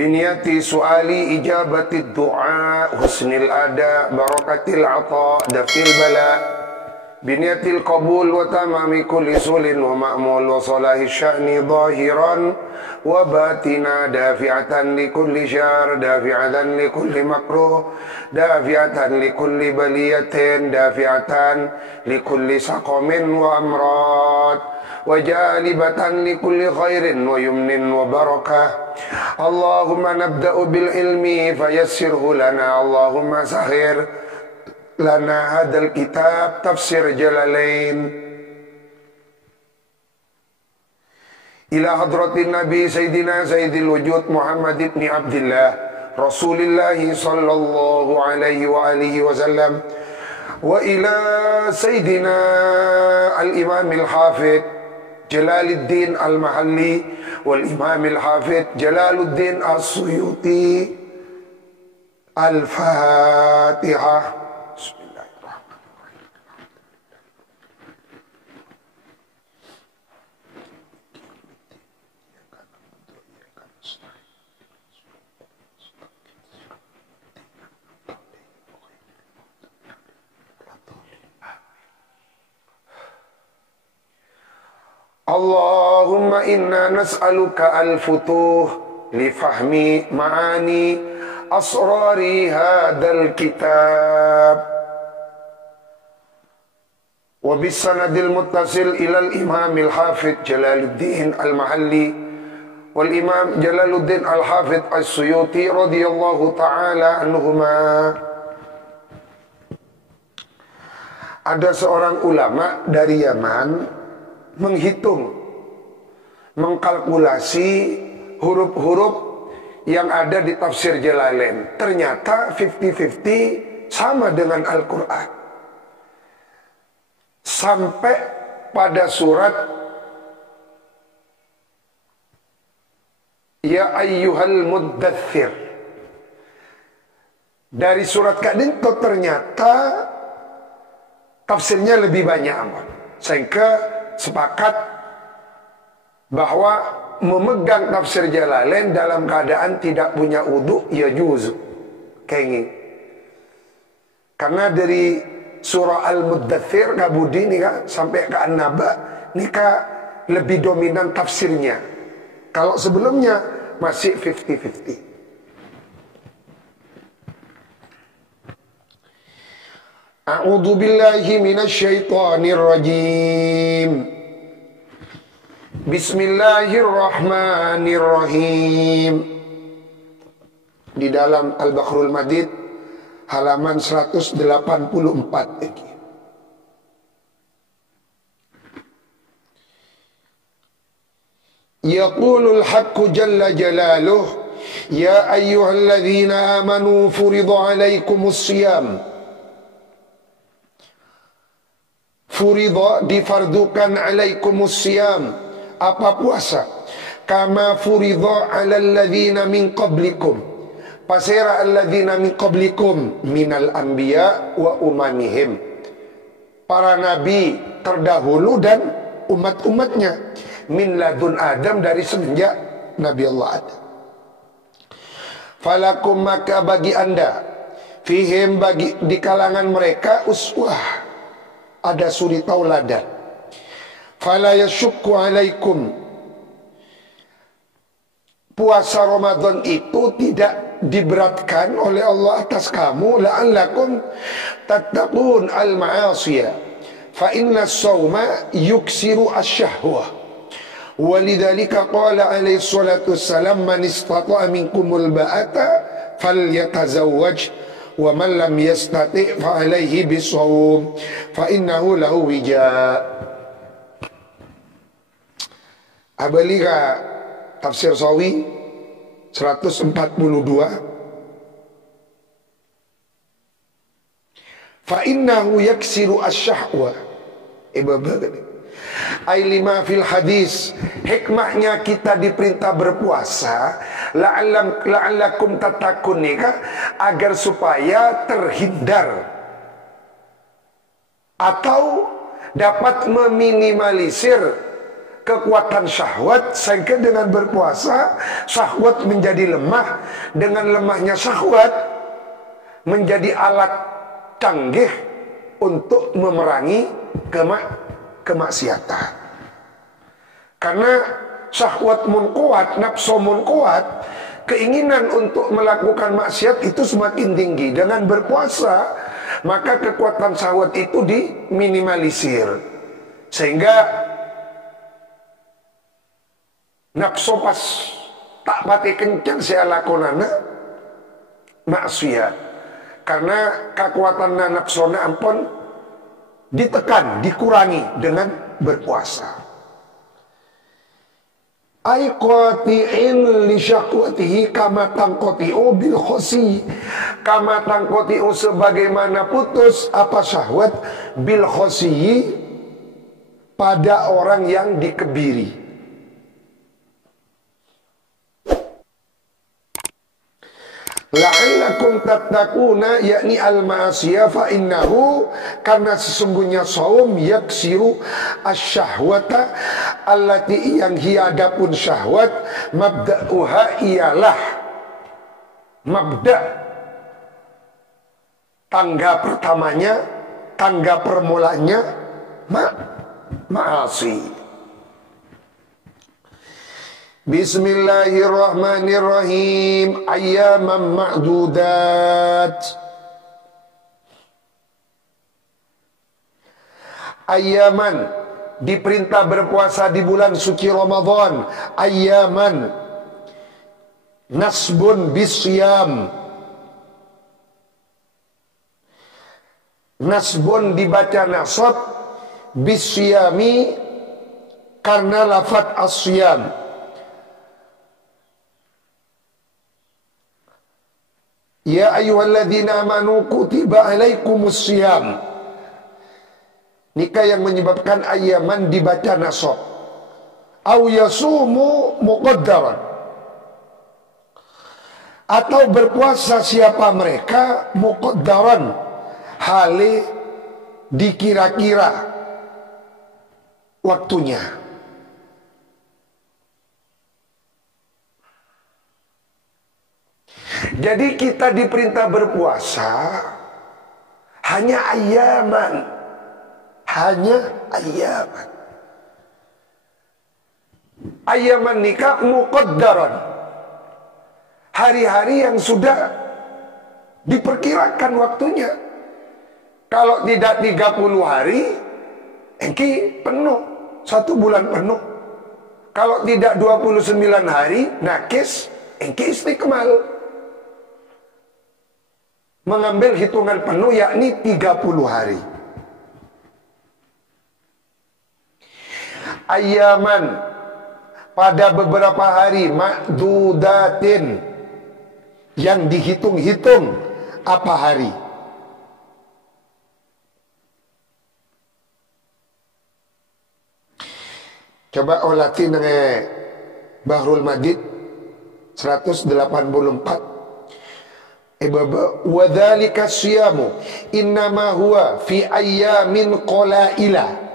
biniyati su'ali ijabati du'a husnil ada barakatil ata dafil bala biniyatil qabul wa tamami kulli sulin wa ma'mul wa salahi sya'ni zahiran wa batina dafi'atan li kulli syar dafi'atan li kulli makruh dafi'atan li kulli baliyatin dafi'atan li kulli saqamin wa amrad wa jalibatan li kulli khairin wa yumnin wa barakah. Allahumma nabda'u bil ilmi fayassirhu lana Allahumma sahir lana hadal kitab tafsir Jalalain ila hadratin Nabi Sayyidina Sayyidil Wujud Muhammad ibn Abdillah Rasulillahi sallallahu alaihi wa alihi wasallam wa ila Sayyidina al-Imam al-Hafidh Jalaluddin al-Mahalli wal Imam al-Hafidh Jalaluddin as-Suyuti. Al-Fatihah. Allahumma inna nas'aluka al-futuh li fahmi ma'ani asrari hadal kitab wa bisanadil muttasil ilal imam al-hafidh Jalaluddin al-Mahalli wal imam Jalaluddin al-Hafidh as-Suyuti radhiyallahu ta'ala anhuma. Ada seorang ulama dari Yaman menghitung, mengkalkulasi huruf-huruf yang ada di tafsir Jalalain. Ternyata 50-50 sama dengan Al-Quran. Sampai pada surat Ya ayyuhal muddathir. Dari surat Kadinto ternyata tafsirnya lebih banyak, sehingga sepakat bahwa memegang tafsir Jalalain dalam keadaan tidak punya wudu ya juzu kengi. Karena dari surah Al-Muddathir kabudi nih kan sampai ke An-Naba nih lebih dominan tafsirnya. Kalau sebelumnya masih 50-50. A'udzu billahi minasy syaithanir rajim. Bismillahirrahmanirrahim. Di dalam Al-Baqarul Madid halaman 184 lagi. Yaqulul haqqu jalla jalaluh ya ayyuhalladzina amanu furida alaikumus shiyam. Furida difardukan alaikumus siyam. Apa puasa? Kama furida alal ladzina min qablikum. Pasera alladzina min qablikum minal anbiya wa umamihim. Para nabi terdahulu dan umat-umatnya. Min ladun Adam, dari semenjak Nabi Allah Adam. Falakum, maka bagi anda, fihim, bagi di kalangan mereka, uswah, ada suri tauladan. Fala yashukku alaikum, puasa Ramadan itu tidak diberatkan oleh Allah atas kamu, la'allakum tattaqun al-ma'asiyah, fa inna as-sawma yuksiru asyahwah. Walidzalika qala alaihi salatu wassalam man istata'a minkumul ba'ata falyatazawwaj wa man lam yastati' fa alaihi bisawm fa innahu lahu wija. Abaliga tafsir Sawi 142. Fa innahu yaksiru asyahwa. Ai lima fil hadis, hikmahnya kita diperintah berpuasa la'allakum tatakun, agar supaya terhindar atau dapat meminimalisir kekuatan syahwat, sehingga dengan berpuasa syahwat menjadi lemah. Dengan lemahnya syahwat menjadi alat canggih untuk memerangi kemaksiatan. Karena syahwat mun kuat, nafsu mun kuat, keinginan untuk melakukan maksiat itu semakin tinggi. Dengan berpuasa maka kekuatan syahwat itu diminimalisir, sehingga nafsu pas tak pati kencang saya lakonana maksiat. Karena kekuatan nafsu ampun ditekan, dikurangi dengan berpuasa. Ay qati'in li syahwatihi kama tanqati'u bil khosi. Kama tanqati'u sebagaimana putus apa syahwat bil khosi pada orang yang dikebiri. La'allakum tattaquna, yakni al-ma'asiyah, fa innahu, karena sesungguhnya saum yaksiru asyahwata allati, yang hiadapun syahwat mabda'uha ialah mabda' tangga pertamanya, tangga permulanya ma'asi. Bismillahirrahmanirrahim. Ayyaman ma'dudat. Ayyaman, diperintah berpuasa di bulan suci Ramadan. Ayyaman, nasbun bisyam. Nasbun dibaca nasab, bisyami karena lafaz asyam. Ya ayyuhalladzina amanu kutiba alaikumus syiyam. Nikah yang menyebabkan ayyaman dibaca nasab. Au yasumu muqaddaran, atau berpuasa siapa mereka muqaddaran, hale dikira-kira waktunya. Jadi kita diperintah berpuasa hanya ayyaman. Hanya ayyaman. Ayyaman nikah muqaddaran, hari-hari yang sudah diperkirakan waktunya. Kalau tidak 30 hari, engki penuh, 1 bulan penuh. Kalau tidak 29 hari, nakis, engki istiqmal. Mengambil hitungan penuh, yakni 30 hari. Ayyaman, pada beberapa hari, ma'dudatin, yang dihitung-hitung apa hari. Coba olati dengan Bahrul Madid 184. Wa dzalika syiyamu innama huwa fi ayyamin qalaila.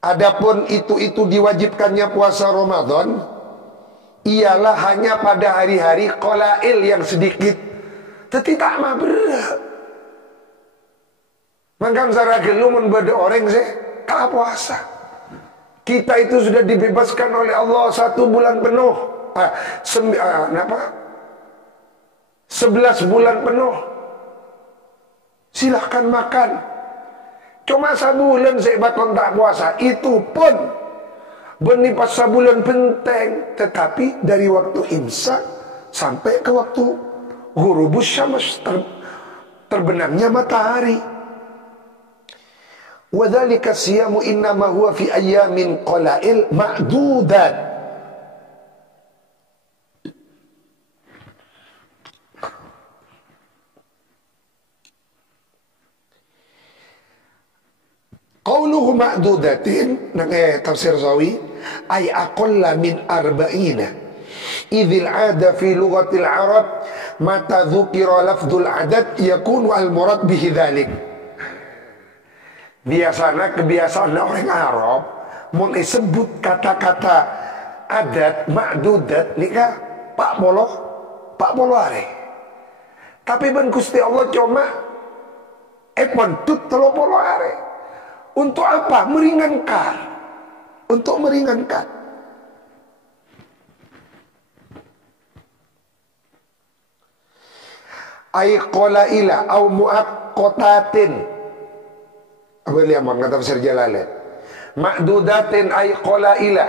Adapun itu diwajibkannya puasa Ramadan ialah hanya pada hari-hari qalail yang sedikit. Tetapi tak mah berat. Mangkam sara gelumun bade orang sih tak puasa. Kita itu sudah dibebaskan oleh Allah 1 bulan penuh. 11 bulan penuh. Silahkan makan. Cuma sabulan saya bakal tak puasa. Itu pun benipas sabulan penting. Tetapi dari waktu imsak sampai ke waktu ghurubus syams, terbenamnya matahari. Wa dzalika siyamu innama huwa fi ayyamin qalail ma'dudat. Qauluhu ma'dudatin, nang tafsir Sawi, ay aqalla min arba'ina. Idhil ada fi lughatil Arab mata dzukira lafdzul adad yakunu al murad bihi dzalik. Biasanya kebiasaan orang Arab mun disebut kata-kata adat ma'dudat nikah pak polo are. Tapi ben Gusti Allah cuma pontut 30 are. Untuk apa? Meringankan. Untuk meringankan. Ay qalaila au muaqqatatin. Apa lihat man kata Tafsir Jalalain. Ma'dudatin ay qalaila.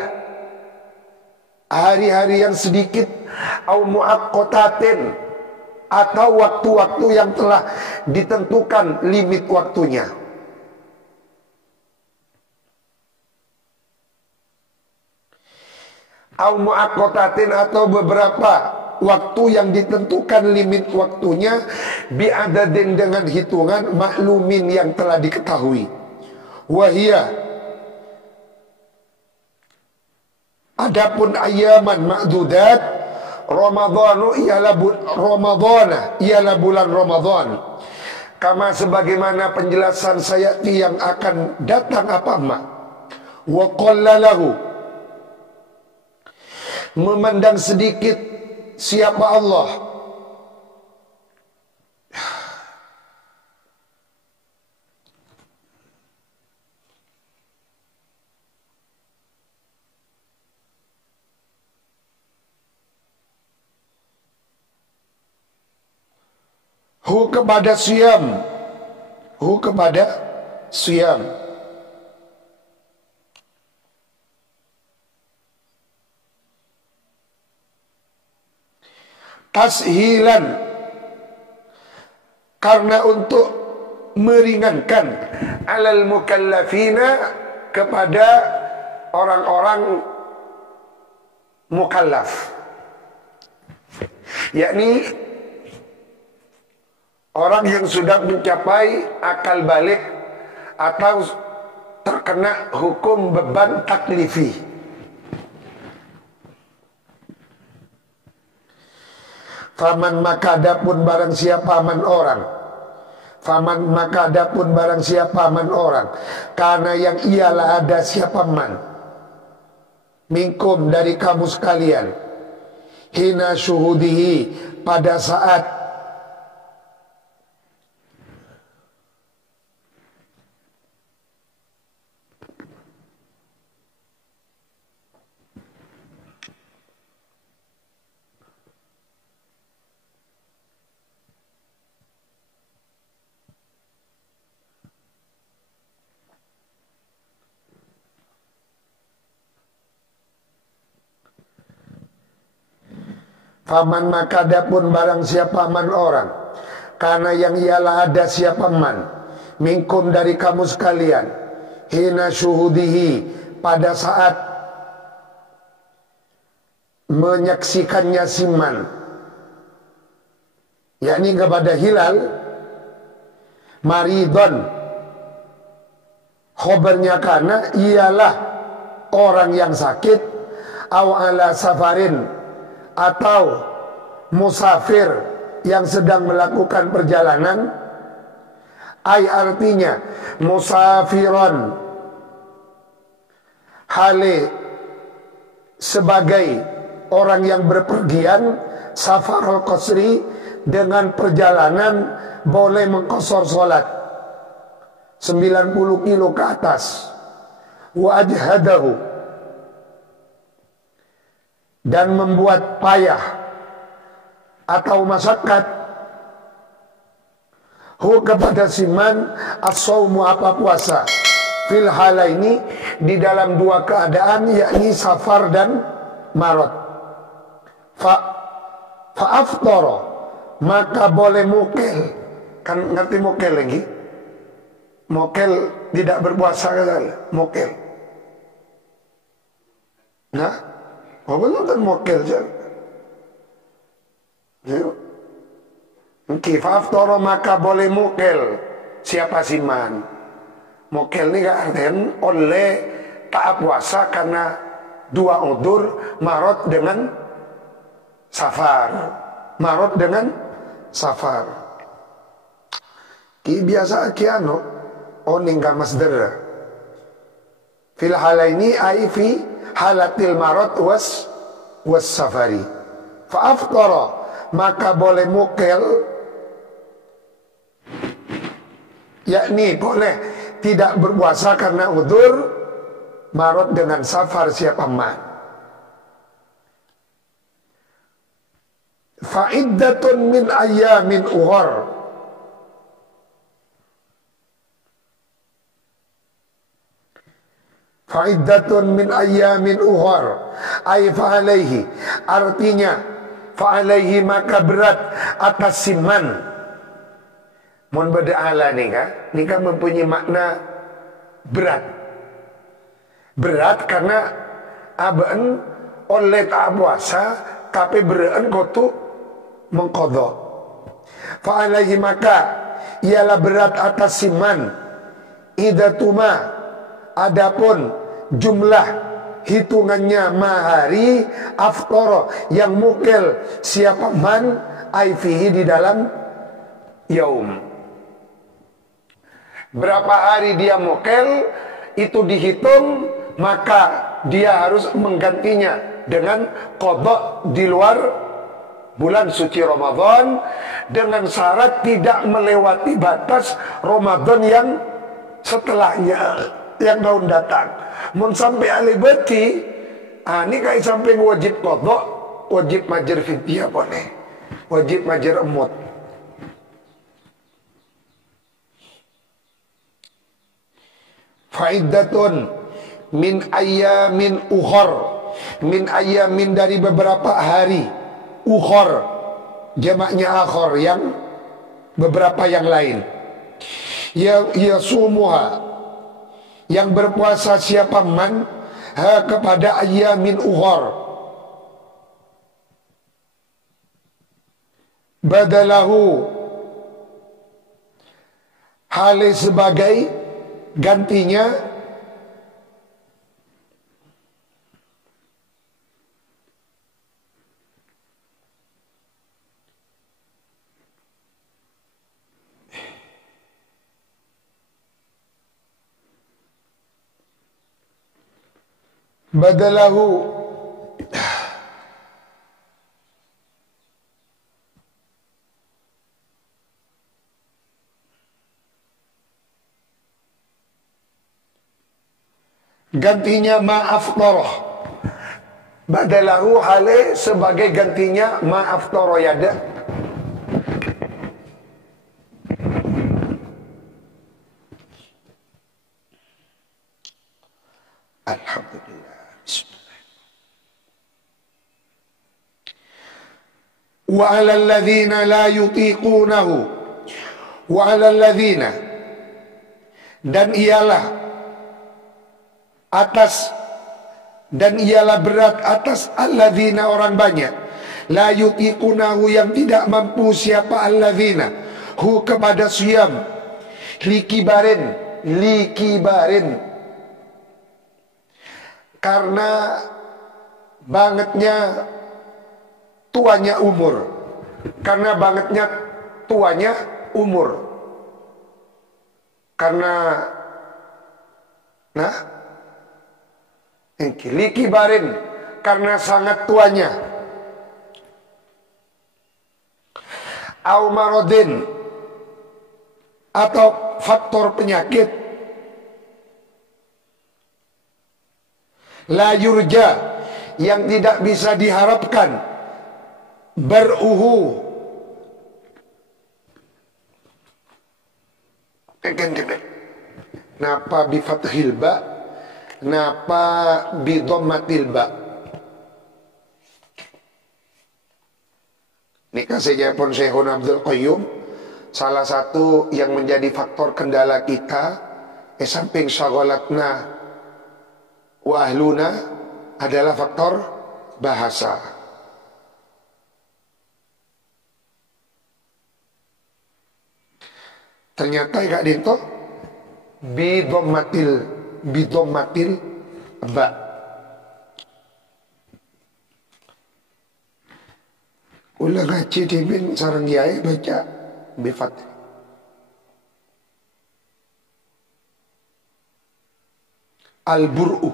Hari-hari yang sedikit au muaqqatatin atau waktu-waktu yang telah ditentukan limit waktunya. Au muaqqatatin atau beberapa waktu yang ditentukan limit waktunya bi'adadin dengan hitungan maklumin yang telah diketahui. Wahia adapun ayaman ma'dudat Ramadhanu ialah bulan Ramadan. Kama sebagaimana penjelasan sayati yang akan datang apa mak. Wa qallalahu memandang sedikit siapa Allah kepada siam tashilan karena untuk meringankan alal mukallafina kepada orang-orang mukallaf, yakni orang yang sudah mencapai akal balik atau terkena hukum beban taklifi. Faman maka adapun barang siapa man orang. Faman maka adapun barang siapa man orang. Karena yang ialah ada siapa man. Minkum dari kamu sekalian. Hina syuhudihi pada saat faman maka adapun barang siapa man orang. Karena yang ialah ada siapa man. Minkum dari kamu sekalian. Hina syuhudihi pada saat menyaksikannya siman. Yakni kepada hilal. Maridon. Khobarnya karena ialah orang yang sakit. Aw ala safarin. Atau musafir yang sedang melakukan perjalanan. Ay artinya musafiron hale sebagai orang yang berpergian safarul qasri dengan perjalanan boleh mengqasar salat 90 kilo ke atas. Wa ajhadahu dan membuat payah atau masyakat kepada siman as-saumu apa puasa fil halaini di dalam dua keadaan, yakni safar dan marad. Fa'aftara maka boleh mukel. Kan ngerti mukel lagi? Mukel tidak berpuasa kan? Mukel. Nah, apa nonton mukel je? Fa'aftara maka boleh mukel. Siapa siman? Mukel ni kan artian oleh tak puasa karena dua udur, marot dengan safar. Marot dengan safar. Ki biasa kiano oning ka masdar. Fil halaini ai fi halatil marad was safari. Fa aftara, maka boleh mukel, yakni boleh tidak berpuasa karena udzur marad dengan safar siapa ma. Fa iddatun min ayyamin ughar, fa'iddatun min ayyamin ughar ay fa'alaihi, artinya fa'alaihi maka berat atas siman. Mun beda nikah mempunyai makna berat. Berat karena aben oleh tak puasa tapi beren kotu mengkodok. Fa'alaihi maka ialah berat atas siman idatuma, adapun jumlah hitungannya mahari aftoro yang mukel siapa man aifihi di dalam yaum. Berapa hari dia mukel itu dihitung, maka dia harus menggantinya dengan qadha di luar bulan suci Ramadan dengan syarat tidak melewati batas Ramadan yang setelahnya, yang tahun datang. Mun sampai alibeti, ini kayak sampai wajib qadha, wajib majer fidyah boleh, wajib majer emut. Faidatun min ayyamin ukhar, min ayyamin dari beberapa hari, ukhar jamaknya akhar yang beberapa yang lain. Ya sumuha, yang berpuasa siapa man kepada ayyamin ukhar, badalahu hal sebagai gantinya badalahu gantinya ma'aftoroh, badalahu hale sebagai gantinya ma'aftoroh yada. Alhamdulillah. Bismillah. Wa 'alal ladzina la yutiqunahu, wa 'alal ladzina, dan ialah atas, dan ialah berat atas alladzina orang banyak, la yutiqunahu yang tidak mampu siapa alladzina hu kepada siyam, likibarin karena bangetnya tuanya umur, karena bangetnya tuanya umur, karena likibarin karena sangat tuanya, au marodin atau faktor penyakit, la yurja yang tidak bisa diharapkan, beruhu napa bi fathil ba, napa bi dhammatil ba. Nikah saja pun Syekhun Abdul Qayyum, salah satu yang menjadi faktor kendala kita samping syaghalatna wa ahluna adalah faktor bahasa. Ternyata Kak Dinto bidommatil ba. Ulah ngaji dimin sareng kiai baca bifat. Al-bur'u.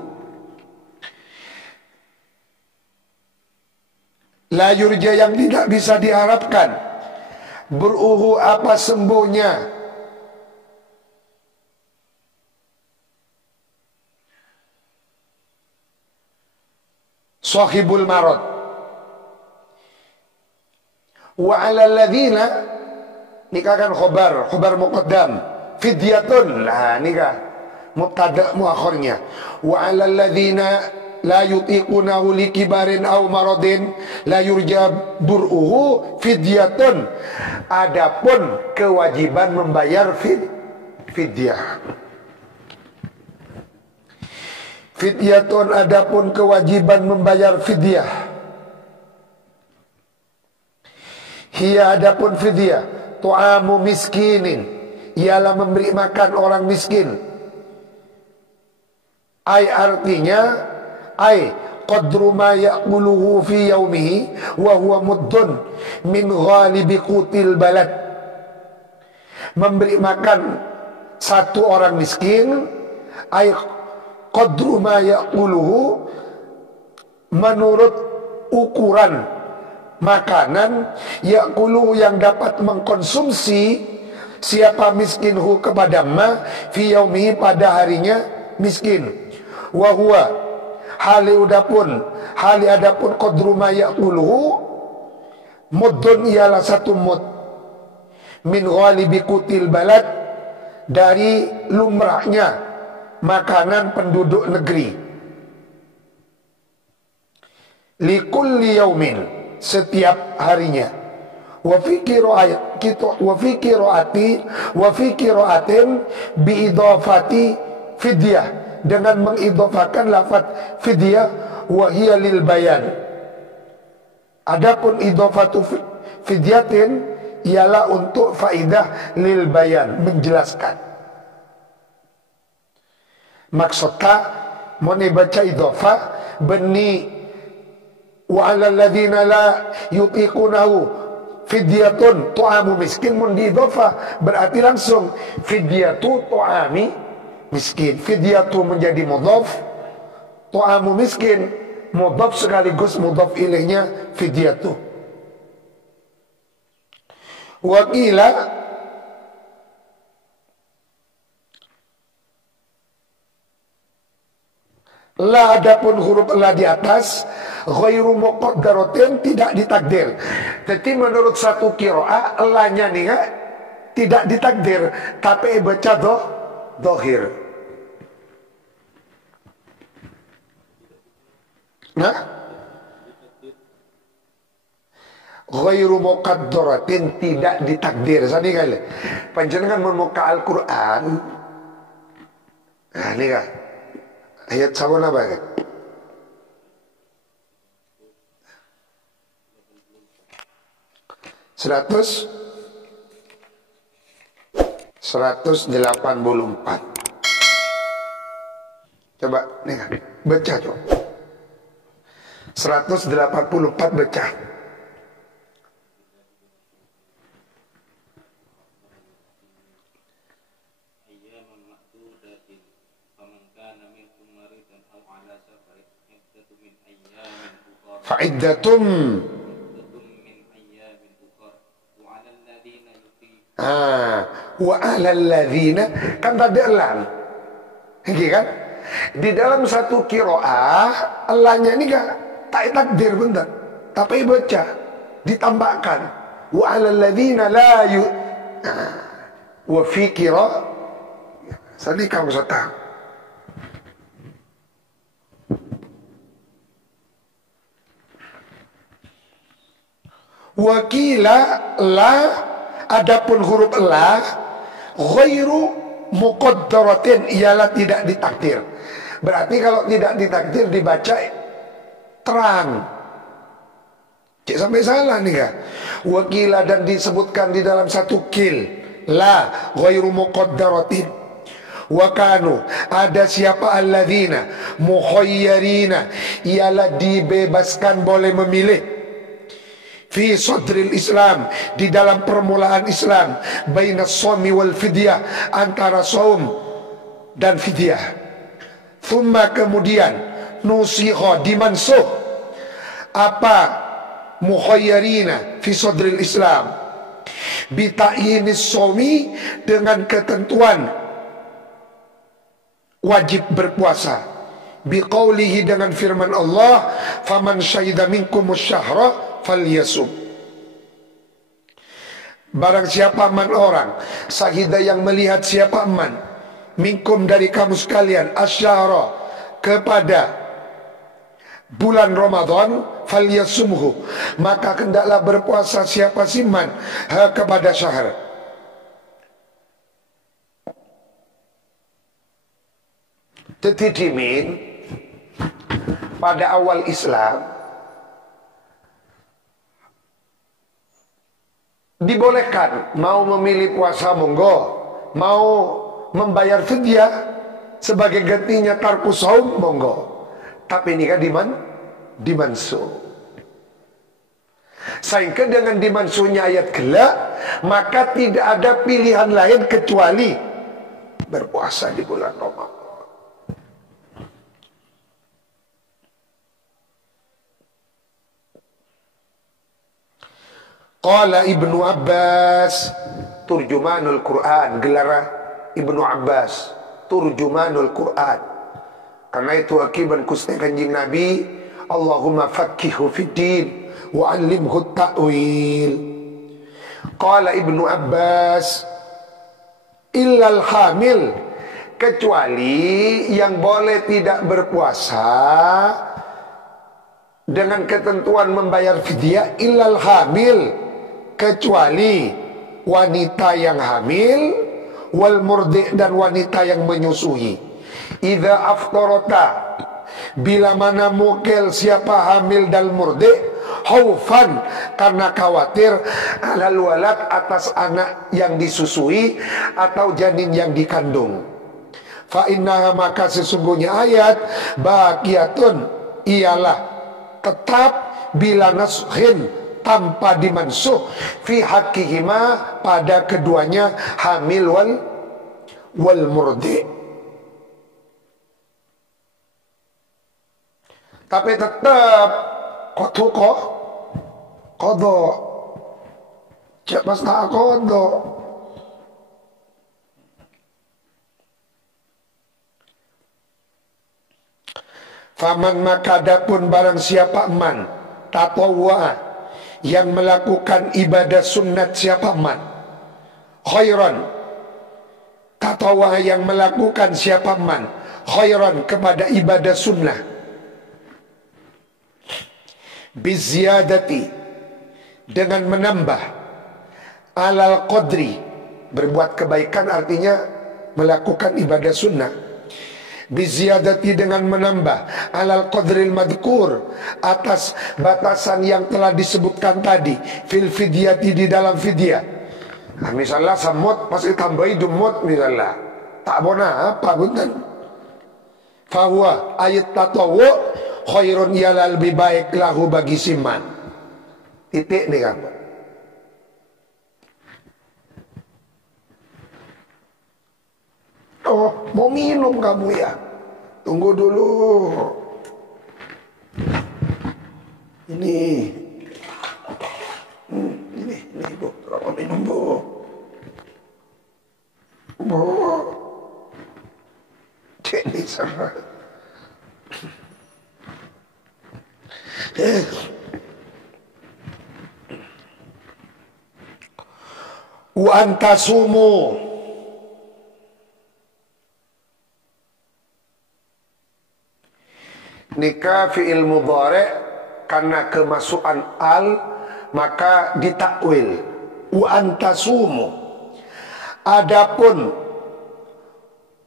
La yurja yang tidak bisa diharapkan. Bur'uhu apa sembuhnya. Sahibul marad. Wa 'alal ladzina nikah kan khobar muqaddam. Fidyatun. Nah nikah mubtada muakhirnya. Wa 'alal ladzina la yutiqunahu likibarin aw maradin la yurja bur'uhu fidyatun. Adapun kewajiban membayar fidyah. Fidyatun adapun kewajiban membayar fidyah. Hiya adapun fidyah tu'amu miskinin, ialah memberi makan orang miskin. Ai artinya ai qadru ma ya'kuluhu fi yaumihi wa huwa muddun min ghalibi qutil balad. Memberi makan satu orang miskin ai qadru ma ya'kuluhu, menurut ukuran makanan ya'kuluhu yang dapat mengkonsumsi siapa miskinhu kepada ma fi yaumihi pada harinya miskin. Wa huwa hali adapun qadru ma ya'kuluhu muddun ialah satu mud min ghalibi qutil balad, dari lumrahnya makanan penduduk negeri. Likulli yaumin, setiap harinya. Wa fi qira'atin bi idhafati fidyah, dengan mengidhafakan lafaz fidyah, wa hiya lil bayan. Adapun idhafatu fidyatin ialah untuk faidah lil bayan, menjelaskan. Maksudnya mau baca idhafah beni wa 'alal ladzina la yutiqunahu fidyatun tu'amu miskin, mun di idhafah berarti langsung fidyatu tu'ami miskin. Fidyatu menjadi mudhaf, tu'amu miskin mudhaf sekaligus mudhaf ilaihnya fidyatu. Wa qila la, adapun huruf la di atas ghairu muqaddaratin, tidak ditakdir. Jadi menurut satu qiraah la-nya nih tidak ditakdir, tapi baca dohir. Nah, ghairu muqaddaratin tidak ditakdir. Sani kali panjenengan memuka Al-Qur'an. Nah, ini kan ayat sabun apa kan? Seratus 184. Coba nih kan, baca coba 184 baca. Fa'iddatum wa 'alal ladzina, kan tadi elang. Iki kan? Di dalam satu qiraah elahnya ini enggak tak takdir benar, tapi baca ditambahkan wa 'alal ladzina la yu wa fi qiraah. Sani kamu tahu. Wakila la, adapun huruf la ghairu muqaddaratin ialah tidak ditakdir. Berarti kalau tidak ditakdir dibaca terang. Cik sampai salah nih kan? Wakila, dan disebutkan di dalam satu kil la ghairu muqaddaratin. Wakanu, ada siapa alladzina mukhayyarina, ialah dibebaskan boleh memilih fi sadril Islam, di dalam permulaan Islam, bainas shaumi wal fidyah, antara saum dan fidyah. Thumma kemudian nusikha dimansuh apa mukhayyarina fi sadril Islam bita'yinis shaumi dengan ketentuan wajib berpuasa biqaulihi dengan firman Allah faman syahida minkumus syahra falyasum. Barang siapa man orang syahida yang melihat siapa man minkum dari kamu sekalian asyara kepada bulan Ramadan falyasumhu maka hendaklah berpuasa siapa siman kepada syahr. Tetidimin pada awal Islam dibolehkan mau memilih puasa monggo, mau membayar fidyah sebagai gantinya tarku saum monggo, tapi ini kan dimansuh. Sehingga dengan dimansuhnya ayat gelak, maka tidak ada pilihan lain kecuali berpuasa di bulan Ramadan. Qala Ibnu Abbas turjumanul Quran, gelar Ibnu Abbas turjumanul Quran. Karena itu akibat kusnya kanjing Nabi, Allahumma faqihu fid din wa 'allimhu ta'wil. Qala Ibnu Abbas illal hamil, kecuali yang boleh tidak berpuasa dengan ketentuan membayar fidyah, illal hamil, kecuali wanita yang hamil, wal murdi, dan wanita yang menyusui. Idza aftarata, bila mana mukil siapa hamil dan murdi, khaufan, karena khawatir, alal walad, atas anak yang disusui atau janin yang dikandung. Fa innaha, maka sesungguhnya ayat baqiyatun, ialah tetap bila nasukhin, tanpa dimansuh, fi haqqihima, pada keduanya hamil wal murdi. Tapi tetap qadha, cek pas tak qadha. Faman, maka adapun barang siapa man tatawwa, yang melakukan ibadah sunat siapa man, khairan, tatawwa yang melakukan siapa man khairan, kepada ibadah sunnah, biziyadati, dengan menambah, alal qadri, berbuat kebaikan artinya melakukan ibadah sunnah, biziyadati, dengan menambah, alal qadril madkur, atas batasan yang telah disebutkan tadi, fil fidyati, di dalam fidyah. Nah, misalnya samut pas ditambahi dumut misalnya, tak bona apa bunten, fahuwa ayat tatawu khairun, ialah lebih baik lahu bagi siman. Titik nih kamu. Oh, mau minum kamu ya? Tunggu dulu. Ini Bu, tolong minum Bu. Bu, ini sama. Wa antasumu, nikah fi'il mudhari' karena kemasukan al maka ditakwil wa antasumu. Adapun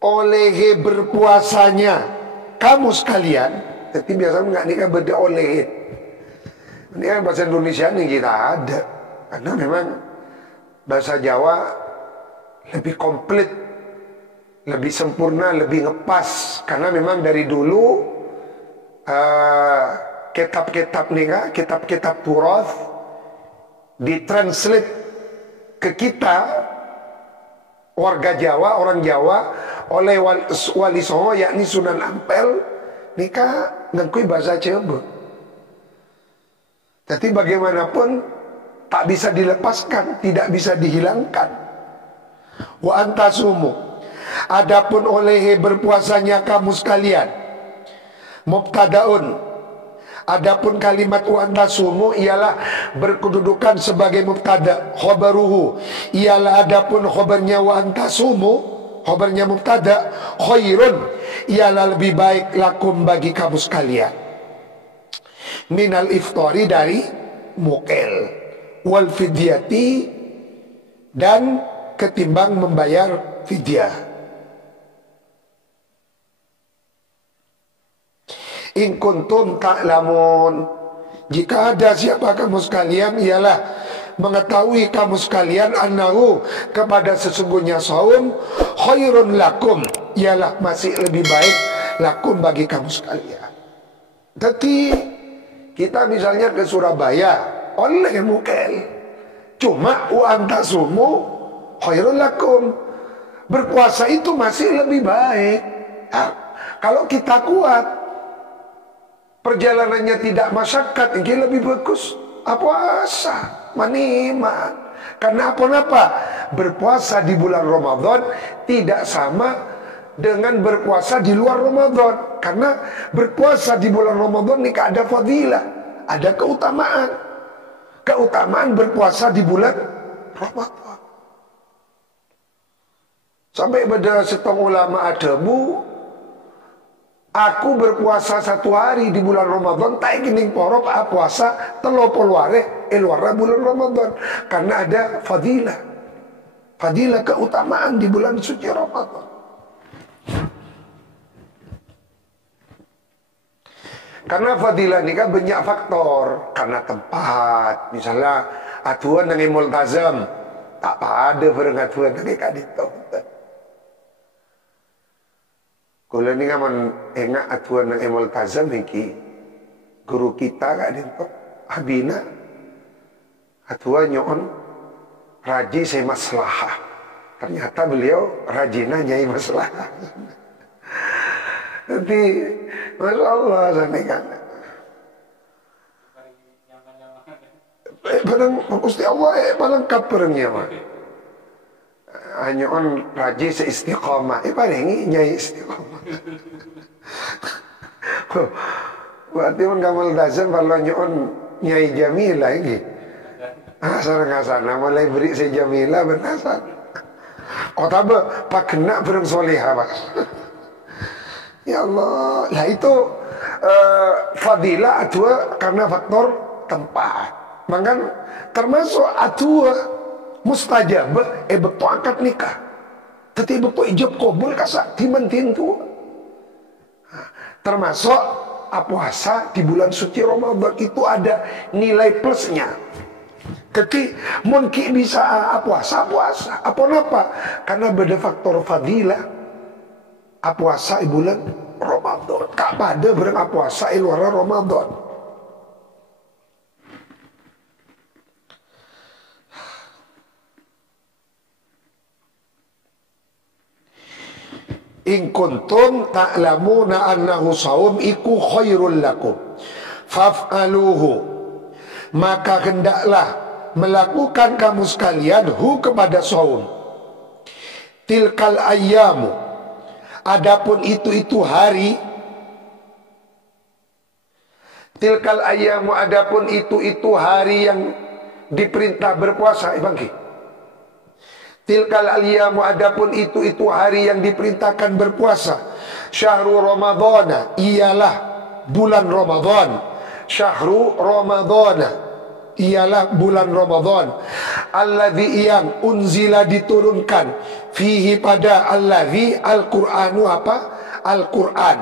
oleh berpuasanya kamu sekalian, tapi biasanya nggak nikah beda oleh. Ini kan bahasa Indonesia nih kita ada, karena memang bahasa Jawa lebih komplit, lebih sempurna, lebih ngepas, karena memang dari dulu kitab-kitab nikah, kitab-kitab turath ditranslate ke kita warga Jawa, orang Jawa oleh wali songo yakni Sunan Ampel nikah ngakui bahasa Jawa. Jadi bagaimanapun tak bisa dilepaskan, tidak bisa dihilangkan. Wa antasumu, adapun oleh berpuasanya kamu sekalian, mubtadaun. Adapun kalimat wa antasumu ialah berkedudukan sebagai mubtada, khabaruhu ialah adapun khabarnya wa antasumu, khabarnya mubtada, khairun ialah lebih baik lakum bagi kamu sekalian, minal iftari dari mukel, wal fidyati dan ketimbang membayar fidyah. In kuntum ta'lamun, jika ada siapa kamu sekalian ialah mengetahui kamu sekalian annahu kepada sesungguhnya saum khairun lakum ialah masih lebih baik lakum bagi kamu sekalian. Jadi kita misalnya ke Surabaya oleh mukel, cuma wa antasumu khairun lakum, berpuasa itu masih lebih baik. Nah, kalau kita kuat, perjalanannya tidak masyakat, ini lebih bagus puasa maniman. Karena apa? Berpuasa di bulan Ramadan tidak sama dengan berpuasa di luar Ramadan. Karena berpuasa di bulan Ramadan ini ada fadilah, ada keutamaan. Keutamaan berpuasa di bulan Ramadan. Sampai pada setong ulama adabu, aku berpuasa 1 hari di bulan Ramadan, tak ingin porop puasa telopol ware luar bulan Ramadan, karena ada fadilah, fadilah keutamaan di bulan suci Ramadan. Karena fadilah ini kan banyak faktor, karena tempat, misalnya atuan yang multazam, tak ada perengatuan yang kadito. Kalau ini kan enggak atuan yang multazam iki, guru kita kak dito, abina, atuan nyon raji saya maslahah. Ternyata beliau rajina nyai maslahah. Jadi, masya Allah sana kan. Padang Gusti Allah lengkap perengnya mah. Hanya on raji seistiqamah. Paling nyai istiqamah. Berarti on kamal dazan kalau nyon nyai Jamila ini. Sarang-sarang mulai beri si Jamila bernasan. Kota pak kena pereng solehah pak. Ya Allah, lah itu fadilah atua karena faktor tempat. Maka termasuk atua mustajab betul angkat nikah. Tapi betul ijab kabul kasak timan tintu. Termasuk puasa di bulan suci Ramadan itu ada nilai plusnya. Jadi mungkin bisa puasa. Apa napa? Karena beda faktor fadilah. Puasa di bulan Ramadan. Kak pada berang puasa di luar Ramadan. In kuntum ta'lamuna annahu saum iku khairul lakum faf'aluhu, maka hendaklah melakukan kamu sekalian hu kepada saum. Tilkal ayyamu, adapun itu hari. Tilkal ayyamu, adapun itu hari yang diperintah berpuasa. Bangki. Tilkal ayyamu, adapun itu hari yang diperintahkan berpuasa. Syahrul Ramadhana, ialah bulan Ramadan. Syahrul Ramadhana, ialah bulan Ramadan. Alladzi yang unzila diturunkan fihi pada alladzi al-Qur'anu apa? Al-Quran.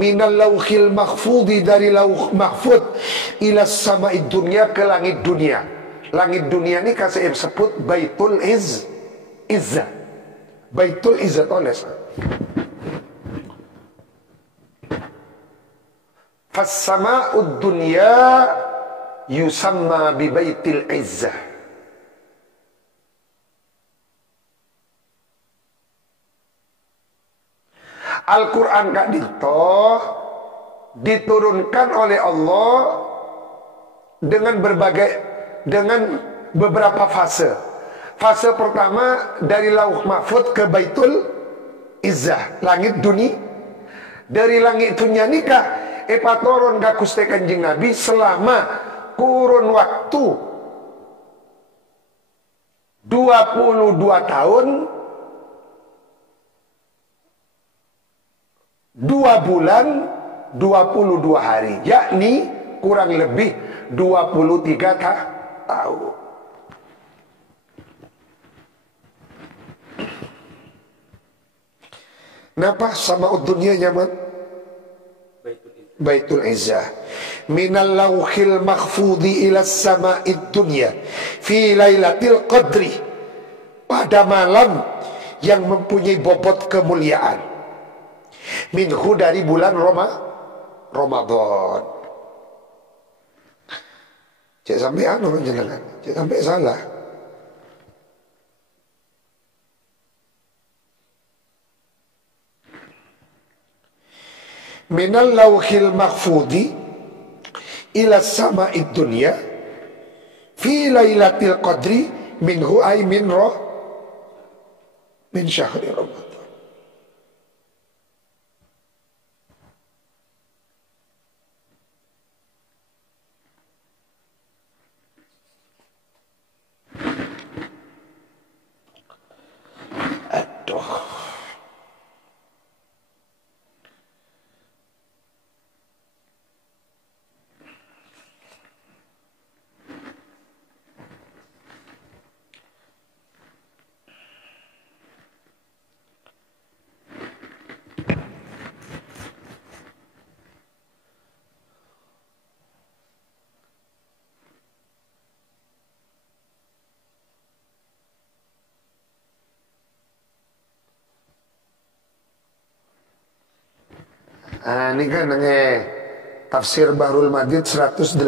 Minal lauhil mahfudhi, dari lauh mahfud, ila sama'id dunya, ke langit dunia. Langit dunia ini kasih sebut Baitul Izzah. Baitul Izzah toles. Fassama'ud dunya yusamma bi Baitil Izzah. Al-Quran Kak Dito diturunkan oleh Allah dengan beberapa fase. Fase pertama dari Lauh Mahfud ke Baitul Izzah, langit dunia. Dari langit dunia nikah turun ka Gusti Kanjeng Nabi selama kurun waktu 22 tahun 2 bulan 22 hari, yakni kurang lebih 23 tahun. Napa sama dunia nyaman? Baitul Izzah. Minal lauhil mahfudhi ila sama'id dunya fi lailatil qadri, pada malam yang mempunyai bobot kemuliaan. Minhu, dari bulan Ramadan. Cek sampai jenengan, cek sampai salah. Minal lauhil mahfudhi ila sama'id dunya fi lailatil qadri minhu ay min syahri Ramadan. Ini kan tafsir Bahrul Madid 185.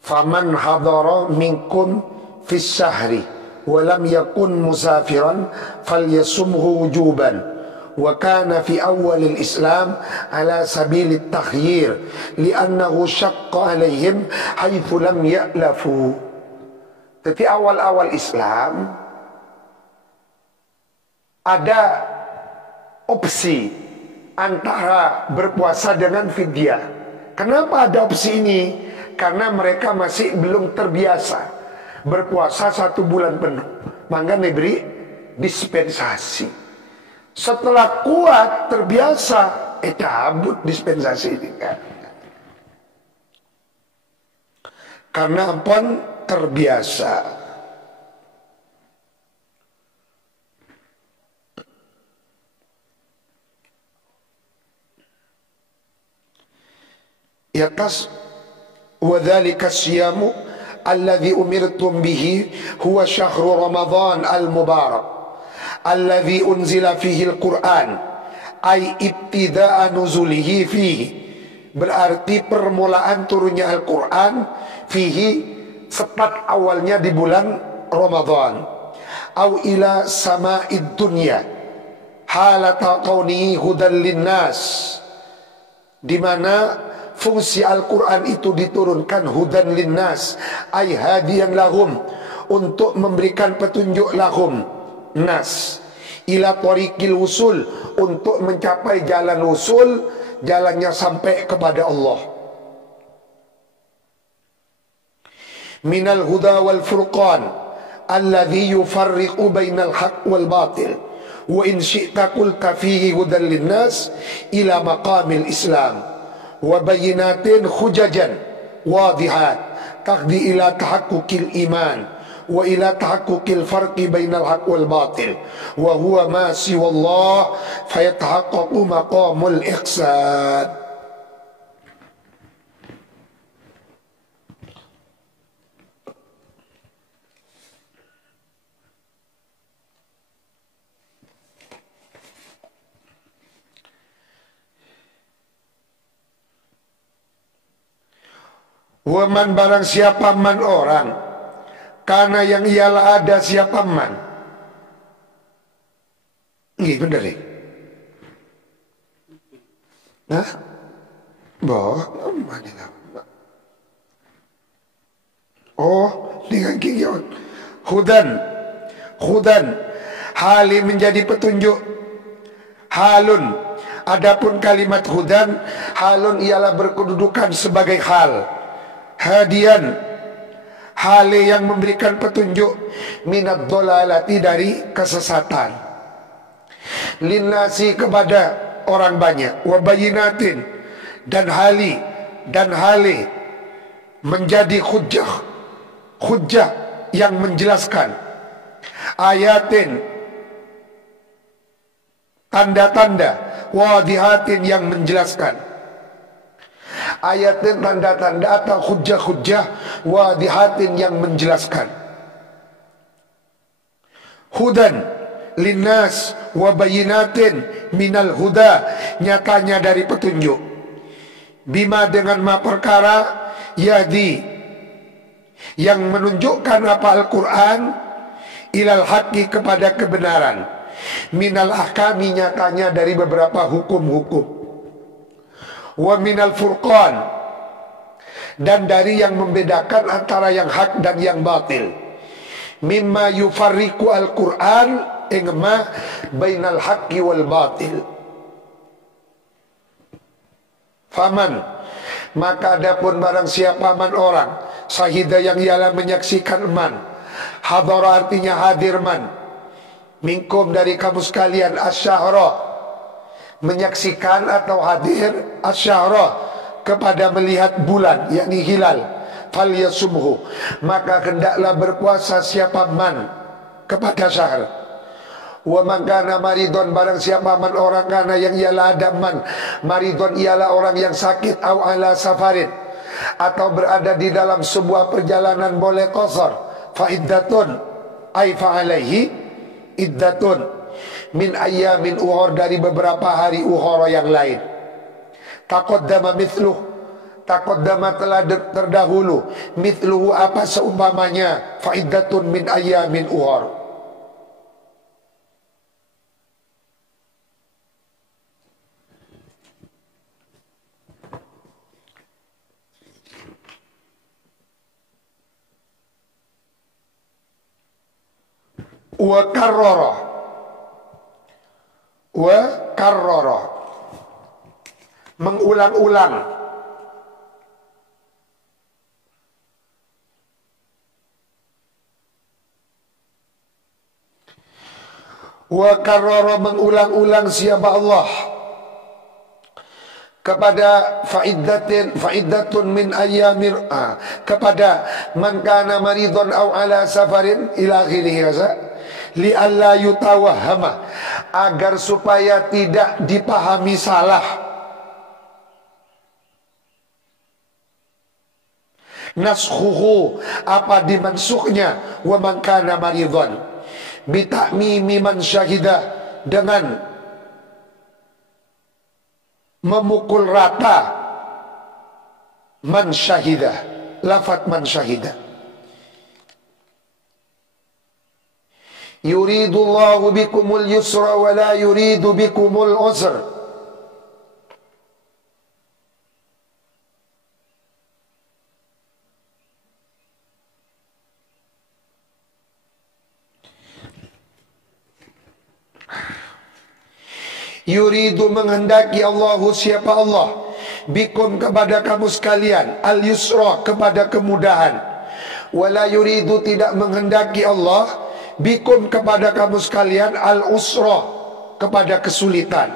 Faman hadara minkum fis syahri wa lam yakun musafiran falyasumhu wujuban wa kana fi awalil Islam ala sabilit takhyir li'annahu syaqqa alaihim haitsu lam ya'lafu. Tapi awal-awal Islam ada opsi antara berpuasa dengan fidyah. Kenapa ada opsi ini? Karena mereka masih belum terbiasa berpuasa 1 bulan penuh, maka diberi dispensasi. Setelah kuat terbiasa, cabut dispensasi ini kan. Karena ampun terbiasa. Yakas wadzalika siyamu alladhi umirtum bihi huwa syahru Ramadan al-mubarak alladhi unzila fihi al-Quran ay ibtida'a nuzulihi fihi, berarti permulaan turunnya Al-Quran fihi, sepat awalnya di bulan Ramadan. Au ila sama'id dunya halata kaunihi hudan linnas, di mana fungsi Al-Quran itu diturunkan hudan linnas, ay hadiyan lahum, untuk memberikan petunjuk lahum, nas, ila tariqil usul, untuk mencapai jalan usul, jalannya sampai kepada Allah. Minal huda wal furqan alladhi yufarriqu bainal haq wal batil, wa in syi'ta qulta fihi hudan linnas ila maqamil Islam wa bayyinatin khujajan wadihat taqdi ila tahakkukil iman wa ila tahakkukil farqi bainal haq wal batil wa huwa ma siwallah fayatahaqqaqu maqamul ihsan. Waman, barang siapa man orang, karena yang ialah ada siapa man Nggih bener nih. Nah, boh, oh, dengan kikion. Hudan, hali menjadi petunjuk. Halun, adapun kalimat hudan, halun ialah berkedudukan sebagai hal. Hadian, hali yang memberikan petunjuk. Minad dolalati, dari kesesatan. Linnasi, kepada orang banyak. Wabayinatin, dan hali menjadi hujjah yang menjelaskan. Ayatin, tanda-tanda. Wadihatin, yang menjelaskan. Ayatin, tanda-tanda atau hujjah. Wadihatin, yang menjelaskan. Hudan linnas wabayinatin minal huda, nyatanya dari petunjuk. Bima, dengan ma perkara, yahdi, yang menunjukkan apa Al-Quran, ilal haqqi, kepada kebenaran. Minal ahkami, nyatanya dari beberapa hukum-hukum. Wa minal furqan, dan dari yang membedakan antara yang hak dan yang batil. Mimma yufarriqu Al-Quran ingma bainal haqqi wal batil. Faman, maka adapun barang siapa man orang, sahida yang ialah menyaksikan man, hadara artinya hadir man, minkum dari kamu sekalian, asyahra menyaksikan atau hadir, asyahra kepada melihat bulan, yakni hilal, falyasumhu, maka hendaklah berpuasa siapa man kepada syahr. Wa man kana maridon, barang siapa man orang kana yang ialah ada man maridon, ialah orang yang sakit, au ala safarin, atau berada di dalam sebuah perjalanan, boleh qasar. Fa iddatun ay fa alaihi iddatun min ayyamin uhur, dari beberapa hari uhur yang lain. Taqaddama mithluh, taqaddama telah terdahulu, mithluhu apa seumpamanya, fa iddatun min ayyamin uhur. Wa karrara, mengulang-ulang. Wa karrara, mengulang-ulang siapa Allah kepada fa'iddatun min ayyamir, kepada man kana maridun aw ala safarin ila akhirih, li alla yutawahhama, agar supaya tidak dipahami salah. Naskhuhu, apa dimansukhnya, wa man kana maridun, bitakmimi man syahida, dengan memukul rata man syahida, lafaz man syahida. Yuridullahu bikumul yusra wa la yuridu bikumul usr. Yuridu, menghendaki, Allahu siapa Allah, bikum kepada kamu sekalian, al yusra, kepada kemudahan. Wala yuridu, tidak menghendaki Allah, bikum kepada kamu sekalian, al usra, kepada kesulitan.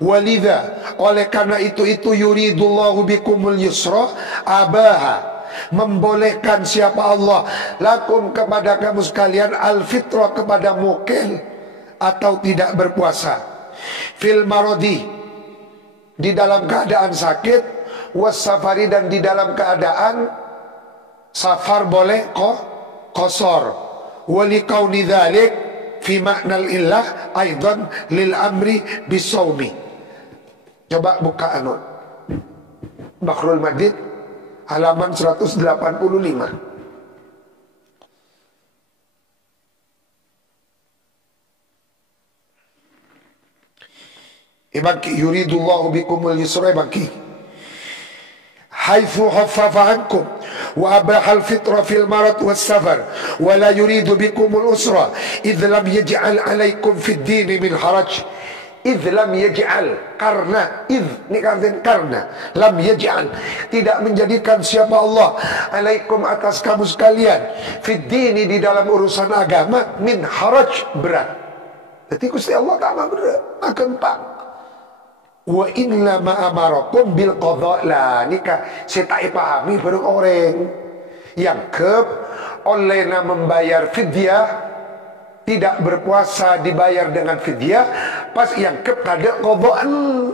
Walidha, oleh karena itu yuridullahu bikumul yusra, abaha, membolehkan siapa Allah, lakum, kepada kamu sekalian, al fitrah, kepada mukil atau tidak berpuasa, fil marodi, di dalam keadaan sakit, was safari, dan di dalam keadaan safar boleh qasar, wali kauni dzalik fi maknal illah aidan lil amri bisawmi. Coba buka Bahrul Madid halaman 185. Ibaki yuridullahu bikumul yusra ibaki. Haitsu khaffafa ankum wa abaha al-fitra fil marad was safar wa la yuridu bikumul usra idh lam yaj'al 'alaikum fid din min haraj. Idh lam yaj'al, karena idh ini karena lam yaj'al, tidak menjadikan siapa Allah alaikum atas kamu sekalian fid dini di dalam urusan agama min haraj, berat. Jadi Gusti Allah tak berat akan pak. Wa inna ma'amarakum bil qadha. Lah nikah saya tak pahami bareng orang yang olehna membayar fidyah, tidak berpuasa dibayar dengan fidyah, pas yang kada qadhaan.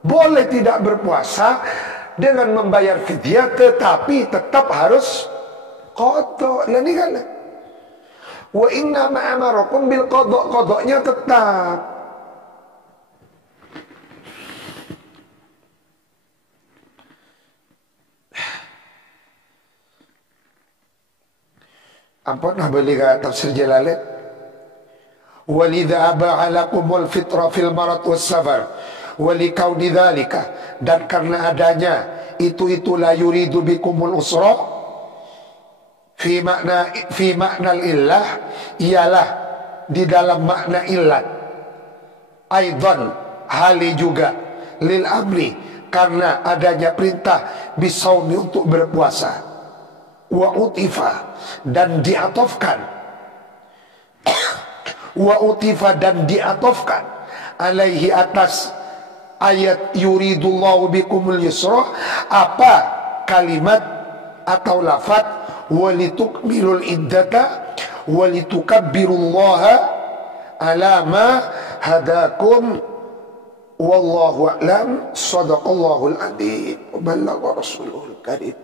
Boleh tidak berpuasa dengan membayar fidyah, tetapi tetap harus qadha. Lah nikah. Wa inna ma'amarakum bil qadha, qadhanya tetap. Ampun beli ke tafsir Jalalain. Walidha aba'a lakumul fitra fil marad was safar walikauni dzalika, dan karena adanya itu la yuridu bikumul usra fi makna illah, ialah di dalam makna illat. Aidan hali juga lil amri, karena adanya perintah bisaumi untuk berpuasa. Wa utifa, dan diatofkan wa utifa, dan diatofkan alaihi, atas ayat yuridullahu bikumul yusra, apa kalimat atau lafaz walitukmilul iddata walitukabbirullaha ala ma hadakum wallahu a'lam. Shadaqallahul adzim wa ballagha rasuluhul karim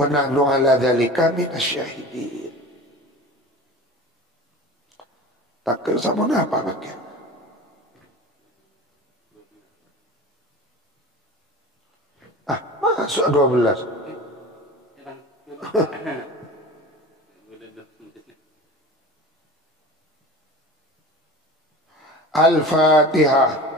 wa nahnu ala dzalika minasyahidin. Takir sama apa makin? Masuk 12. Al-Fatihah.